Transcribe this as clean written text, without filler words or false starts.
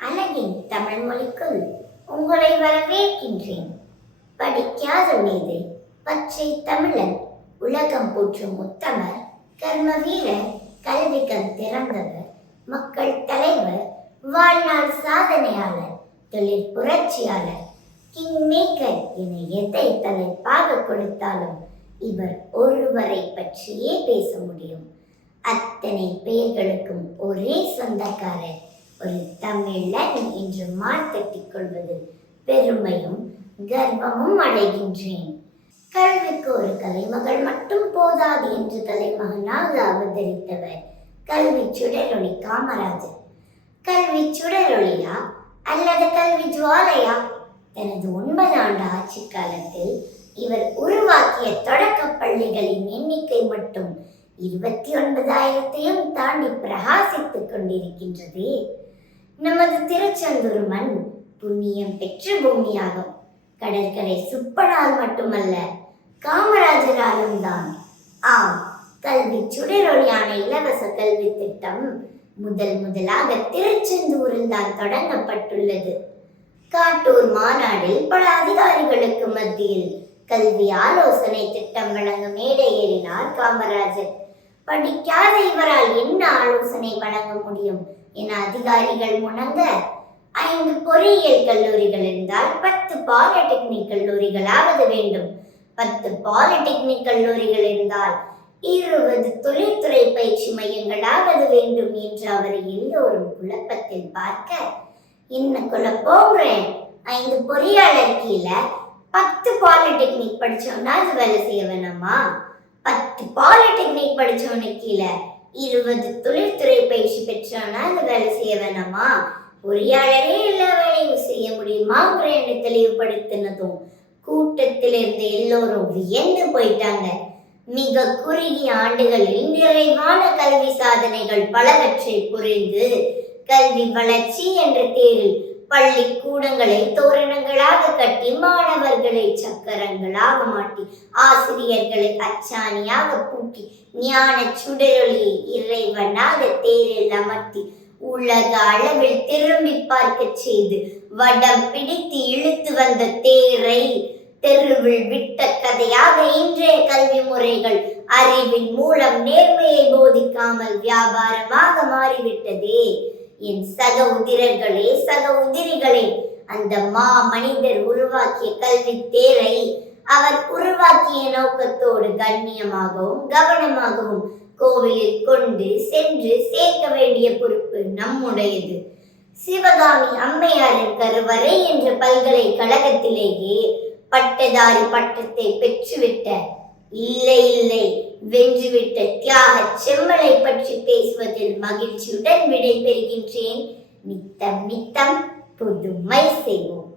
அழகின் தமிழ் மொழிக்குள் உங்களை வரவேற்கின்றேன். படிக்காத மேதை, பச்சை தமிழன், உலகம் போற்றும் உத்தமர், கர்ம வீரர், கல்விக்கண் திறந்தவர், மக்கள் தலைவர், வாழ்நாள் சாதனையாளர், தொழில் புரட்சியாளர், கிங் மேக்கர் என எதை தலைப்பாக கொடுத்தாலும் இவர் ஒருவரை பற்றியே பேச முடியும். அத்தனை பெயர்களுக்கும் ஒரே சொந்தக்காரர் ஒரு தமிழன் என்று மார்த்தட்டிக் கொள்வதில் பெருமையும் கர்வமும் அடைகின்றேன். கல்விக்கு ஒரு கலைமகள் மட்டும் போதாது என்று தலைமகனாக அவதரித்தவர் கல்வி சுடரொளி காமராஜர். கல்வி சுடரொளியா அல்லது கல்வி ஜுவாலையா? தனது 9 ஆண்டு ஆட்சி காலத்தில் இவர் உருவாக்கிய தொடக்க பள்ளிகளின் எண்ணிக்கை மட்டும் 29,000ஐயும் தாண்டி பிரகாசித்துக் கொண்டிருக்கின்றது. நமது திருச்செந்தூர் மண் புண்ணியம் பெற்ற பூமியாகும். கடற்கரை சுப்பனால் மட்டுமல்ல, காமராஜராலும் தான். ஆம், கல்வி சுடரொளியான இலவச கல்வி திட்டம் முதலாக திருச்செந்தூரில் தான் தொடங்கப்பட்டுள்ளது. காட்டூர் மாநாடில் பல அதிகாரிகளுக்கு மத்தியில் கல்வி ஆலோசனை திட்டம் வழங்க மேடை ஏறினார் காமராஜர். படிக்காத இவரால் என்ன ஆலோசனை வழங்க முடியும் என அதிகாரிகள் முழங்க, 5 பொறியியல் கல்லூரிகள் இருந்தால் 10 பாலிடெக்னிக் கல்லூரிகளாவது வேண்டும். 10 பாலிடெக்னிக் கல்லூரிகள் இருந்தால் 20 தொழில்துறை பயிற்சி மையங்களாவது வேண்டும் என்று அவரை எல்லோரும் குழப்பத்தில் பார்க்க, என்ன குழப்போங்கிறேன், 5 பொறியாளர் கீழே 10 பாலிடெக்னிக் படிச்சவனா அது வேலை செய்ய வேணாமா? 10 பாலிடெக்னிக் படிச்சவனுக்கு கீழே 20 தொழில்துறை பயிற்சி பெற்றவனா அது வேலை செய்ய வேணாமா? பொறியாளரே எல்லா வேலையும் செய்ய முடியுமாங்கிற என்னை தெளிவுபடுத்தினதும் கூட்டத்தில் இருந்த எல்லோரும் வியந்து போயிட்டாங்க. மிக குறுகிய ஆண்டுகளில் நிறைவான கல்வி சாதனைகள் பலவற்றை புரிந்து கல்வி வளர்ச்சி என்ற தேரில் பள்ளிக்கூடங்களை தோரணங்களாக கட்டி, மாணவர்களை சக்கரங்களாக மாட்டி, ஆசிரியர்களை அச்சாணியாக பூட்டி, ஞான சுடரொளியை இறைவனாக தேரில் அமர்த்தி உலக அளவில் திரும்பி பார்க்க செய்து வடம் பிடித்து இழுத்து வந்த தேரை தெருவில் விட்ட கதையாக இன்றைய கல்வி முறைகள் அறிவின் மூலம் நேர்மையை போதிக்காமல் வியாபாரமாக மாறிவிட்டதே. என் சக உதிரர்களே, சக உதிரிகளே, அந்த மனிதர் உருவாக்கிய கல்வி தேரை அவர் உருவாக்கிய நோக்கத்தோடு கண்ணியமாகவும் கவனமாகவும் கோவிலில் கொண்டு சென்று சேர்க்க வேண்டிய பொறுப்பு நம்முடையது. சிவகாமி அம்மையாரின் கருவறை என்ற பல்கலைக்கழகத்திலேயே பட்டதாரி பட்டத்தை பெற்றுவிட்ட, இல்லை வென்றுவிட்ட தியாக செம்மலை பற்றி பேசுவதில் மகிழ்ச்சியுடன் விடை பெறுகின்றேன். நித்தம் புதுமை செய்வோம்.